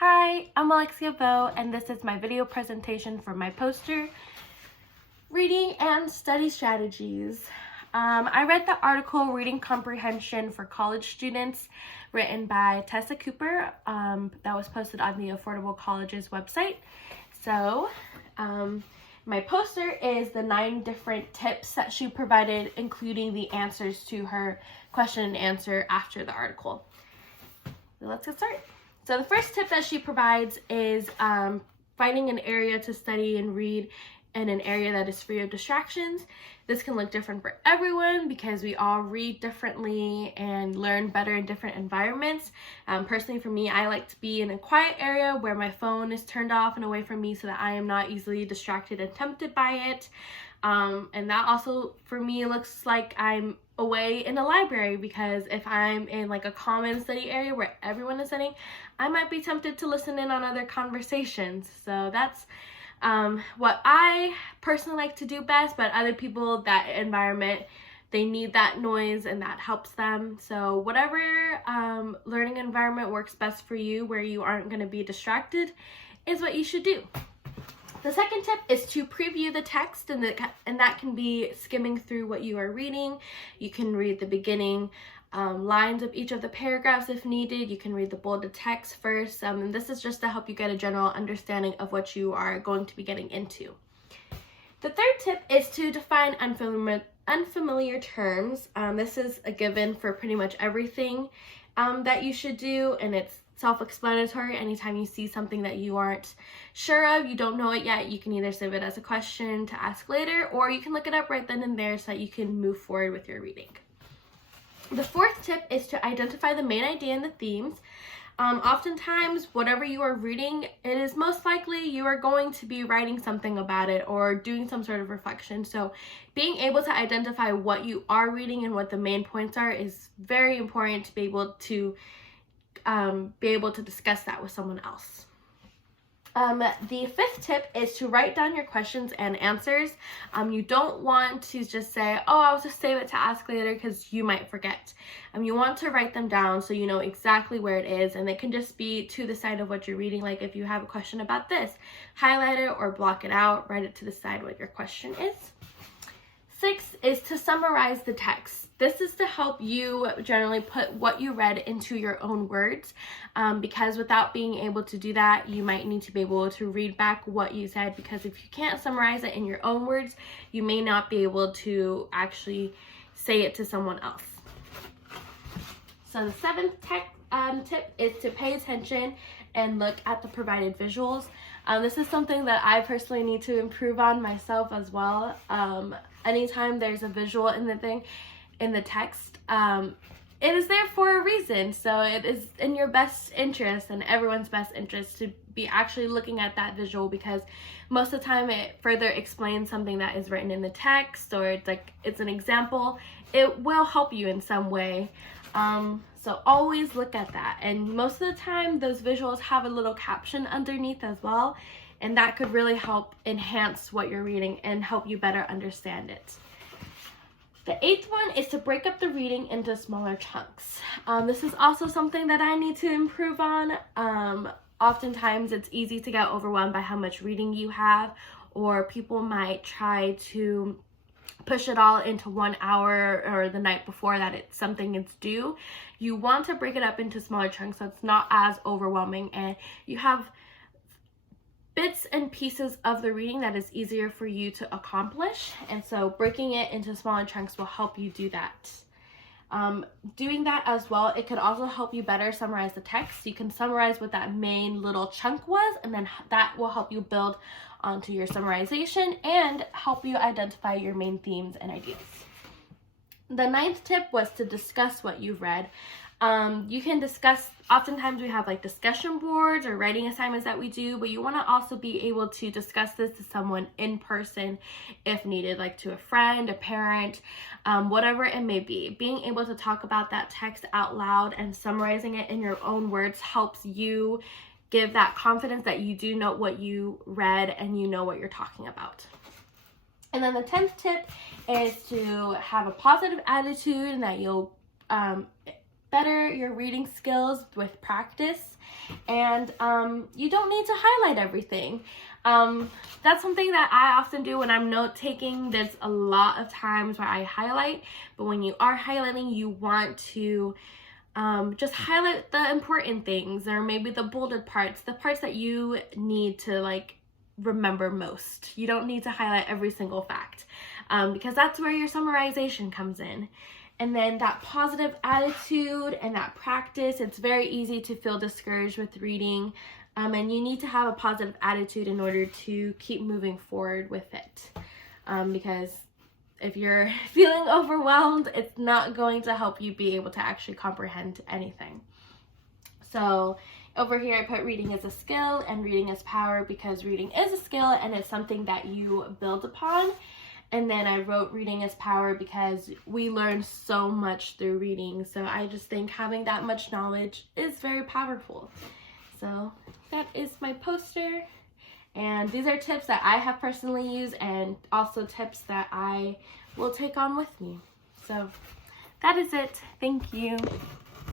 Hi, I'm Alexia Bowe, and this is my video presentation for my poster, Reading and Study Strategies. I read the article, Reading Comprehension for College Students, written by Tessa Cooper, that was posted on the Affordable Colleges website. So, my poster is the 9 different tips that she provided, including the answers to her question and answer after the article. So let's get started. So the first tip that she provides is finding an area to study and read in an area that is free of distractions. This can look different for everyone because we all read differently and learn better in different environments. Personally for me, I like to be in a quiet area where my phone is turned off and away from me so that I am not easily distracted and tempted by it. And that also for me looks like I'm away in a library, because if I'm in like a common study area where everyone is studying, I might be tempted to listen in on other conversations. So that's what I personally like to do best, but other people, that environment, they need that noise and that helps them. So whatever learning environment works best for you, where you aren't going to be distracted, is what you should do. The second tip is to preview the text, and that can be skimming through what you are reading. You can read the beginning lines of each of the paragraphs if needed. You can read the bolded text first, and this is just to help you get a general understanding of what you are going to be getting into. The third tip is to define unfamiliar terms. This is a given for pretty much everything that you should do, and it's self-explanatory. Anytime you see something that you aren't sure of, you don't know it yet, you can either save it as a question to ask later, or you can look it up right then and there so that you can move forward with your reading. The fourth tip is to identify the main idea and the themes. Oftentimes, whatever you are reading, it is most likely you are going to be writing something about it or doing some sort of reflection. So being able to identify what you are reading and what the main points are is very important to be able to discuss that with someone else. The fifth tip is to write down your questions and answers. You don't want to just say, oh, I'll just save it to ask later, because you might forget. You want to write them down so you know exactly where it is, and it can just be to the side of what you're reading. Like if you have a question about this, highlight it or block it out, write it to the side what your question is. 6 is to summarize the text. This is to help you generally put what you read into your own words, because without being able to do that, you might need to be able to read back what you said, because if you can't summarize it in your own words, you may not be able to actually say it to someone else. So the 7th tip is to pay attention and look at the provided visuals. This is something that I personally need to improve on myself as well. Anytime there's a visual in the text, it is there for a reason. So it is in your best interest and everyone's best interest to be actually looking at that visual, because most of the time it further explains something that is written in the text, or it's an example. It will help you in some way. So always look at that. And most of the time those visuals have a little caption underneath as well, and that could really help enhance what you're reading and help you better understand it. The 8th one is to break up the reading into smaller chunks. This is also something that I need to improve on. Oftentimes it's easy to get overwhelmed by how much reading you have, or people might try to push it all into 1 hour or the night before that it's due. You want to break it up into smaller chunks so it's not as overwhelming, and you have bits and pieces of the reading that is easier for you to accomplish. And so breaking it into smaller chunks will help you do that. Doing that as well, it could also help you better summarize the text. You can summarize what that main little chunk was, and then that will help you build onto your summarization and help you identify your main themes and ideas. The 9th tip was to discuss what you've read. You can discuss, oftentimes we have like discussion boards or writing assignments that we do, but you want to also be able to discuss this to someone in person if needed, like to a friend, a parent, whatever it may be. Being able to talk about that text out loud and summarizing it in your own words helps you give that confidence that you do know what you read and you know what you're talking about. And then the 10th tip is to have a positive attitude, and that you'll better your reading skills with practice, and you don't need to highlight everything. That's something that I often do when I'm note taking. There's a lot of times where I highlight, but when you are highlighting, you want to just highlight the important things, or maybe the bolded parts, the parts that you need to like remember most. You don't need to highlight every single fact, because that's where your summarization comes in. And then that positive attitude and that practice, it's very easy to feel discouraged with reading, and you need to have a positive attitude in order to keep moving forward with it, because if you're feeling overwhelmed, it's not going to help you be able to actually comprehend anything. So over here I put reading is a skill and reading is power, because reading is a skill and it's something that you build upon. And then I wrote reading is power because we learn so much through reading. So I just think having that much knowledge is very powerful. So that is my poster. And these are tips that I have personally used, and also tips that I will take on with me. So that is it. Thank you.